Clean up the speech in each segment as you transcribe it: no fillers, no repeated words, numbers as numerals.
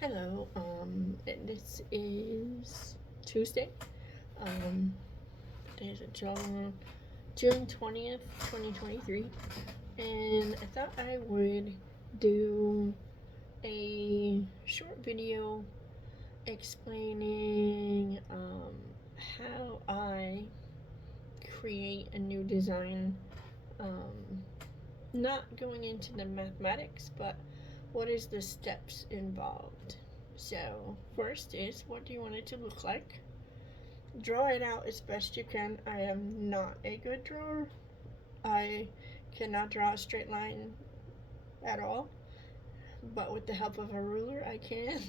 Hello, this is Tuesday. Um, today's June 20th, 2023, and I thought I would do a short video explaining how I create a new design. Um, Not going into the mathematics, but what is the steps involved? So, first is what do you want it to look like? Draw it out as best you can. I am not a good drawer. I cannot draw a straight line at all, but with the help of a ruler, I can.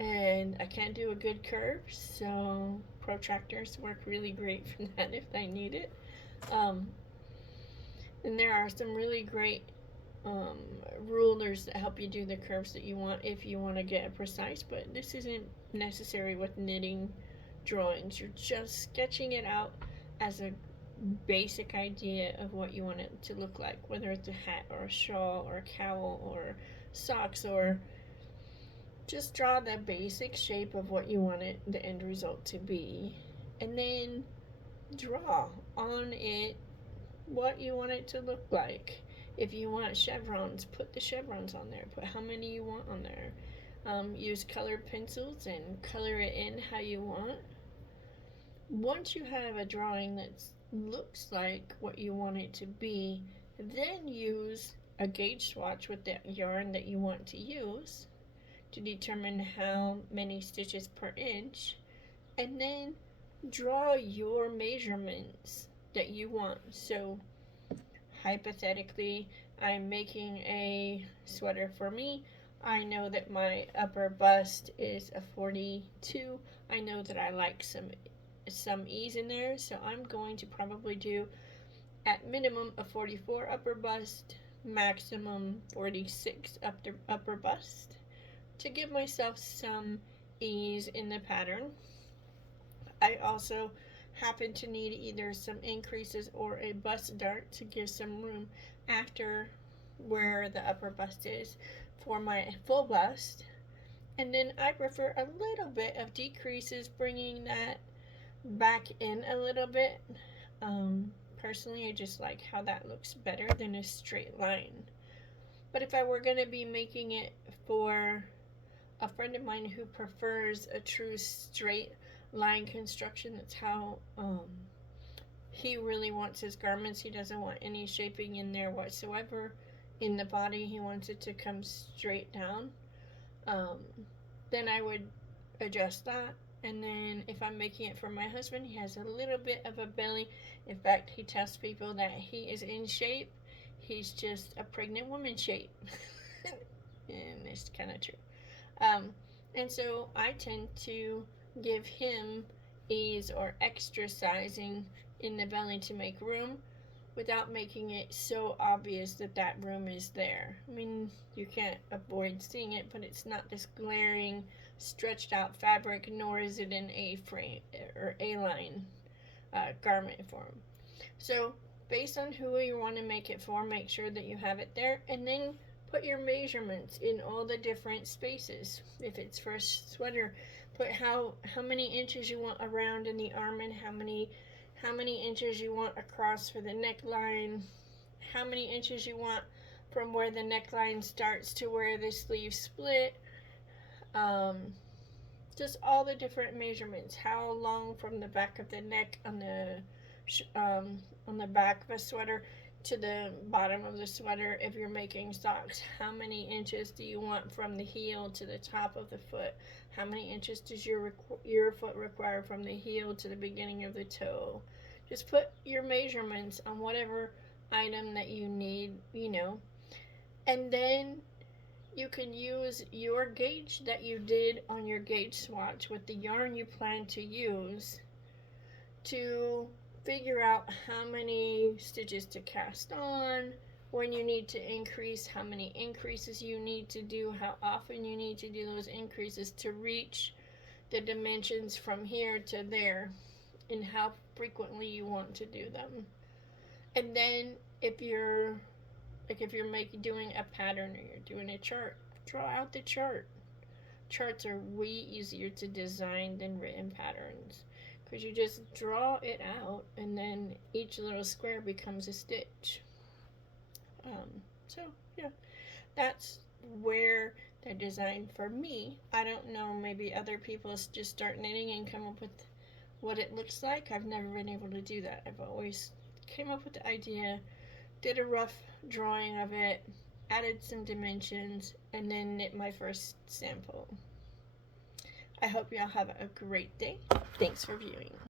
And I can't do a good curve, so protractors work really great for that if I need it. Um, and there are some really great um, rulers that help you do the curves that you want if you want to get precise, but this isn't necessary with knitting drawings. You're just sketching it out as a basic idea of what you want it to look like, whether it's a hat or a shawl or a cowl or socks, or just draw the basic shape of what you want it, the end result to be, and then draw on it what you want it to look like. If you want chevrons, put the chevrons on there. Put how many you want on there. Use colored pencils and color it in how you want. Once you have a drawing that looks like what you want it to be, then use a gauge swatch with the yarn that you want to use to determine how many stitches per inch, and then draw your measurements that you want. So hypothetically, I'm making a sweater for me. I know that my upper bust is a 42. I know that I like some ease in there, so I'm going to probably do at minimum a 44 upper bust, maximum 46 upper bust to give myself some ease in the pattern. I also happen to need either some increases or a bust dart to give some room after where the upper bust is for my full bust. And then I prefer a little bit of decreases, bringing that back in a little bit. Personally, I just like how that looks better than a straight line. But if I were going to be making it for a friend of mine who prefers a true straight line construction, that's how he really wants his garments. He doesn't want any shaping in there whatsoever. In the body, he wants it to come straight down. Um, then I would adjust that. And then if I'm making it for my husband, he has a little bit of a belly. In fact, he tells people that he is in shape. He's just a pregnant woman shape. And it's kind of true. Um, and so I tend to give him ease or extra sizing in the belly to make room without making it so obvious that that room is there. I mean, you can't avoid seeing it, but it's not this glaring, stretched out fabric, nor is it an A frame or A line garment form. So, based on who you want to make it for, make sure that you have it there, and then put your measurements in all the different spaces. If it's for a sweater, put how many inches you want around in the arm, and how many inches you want across for the neckline, how many inches you want from where the neckline starts to where the sleeve split. Um, just all the different measurements. How long from the back of the neck on the back of a sweater to the bottom of the sweater if you're making socks. How many inches do you want from the heel to the top of the foot? How many inches does your foot require from the heel to the beginning of the toe? Just put your measurements on whatever item that you need. And then you can use your gauge that you did on your gauge swatch with the yarn you plan to use to figure out how many stitches to cast on, when you need to increase, how many increases you need to do, how often you need to do those increases to reach the dimensions from here to there, and how frequently you want to do them. And then if you're doing a pattern or you're doing a chart, draw out the chart. charts are way easier to design than written patterns, because you just draw it out and then each little square becomes a stitch. So yeah, that's where they're designed for me. I don't know, maybe other people just start knitting and come up with what it looks like. I've never been able to do that. I've always came up with the idea, did a rough drawing of it, added some dimensions, and then knit my first sample. I hope y'all have a great day. Thanks for viewing.